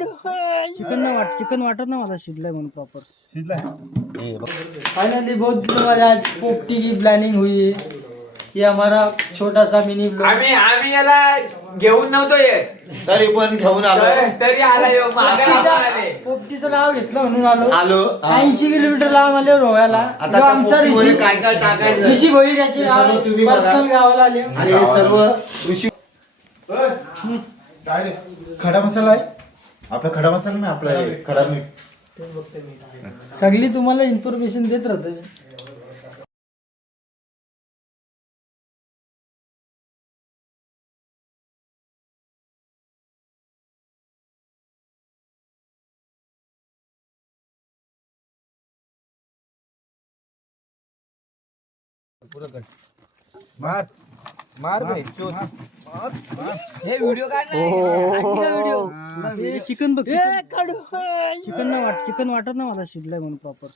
Chicken वाटत ना मला शिजलंय म्हणून प्रॉपर फाइनली बहुत दिनों बाद आज पोपटी की प्लानिंग हुई है। ये हमारा छोटा सा मिनी ब्लॉग। आम्ही याला घेऊन नव्हतो येत तरी पण घेऊन आलो तरी आला ह्यो. मागे आले. पोपटीचं नाव घेतलं म्हणून आलो आलो 80 किलोमीटर लांब आले रोह्याला। आता जो आमचा ऋषी काय काय टाकायचं ऋषी भोईर याची हे सर्व तुम्ही बघा. पर्सनल गावाला आले। आणि हे सर्व ऋषी काय रे खडा मसाला आहे आपला खडा मसाला ना आपला हे खडा मीठ सगळी तुम्हाला इन्फॉर्मेशन देत राहते। हे व्हिडिओ काढ चिकन बघ चिकन वाटत ना मला शिजलंय म्हणून प्रॉपर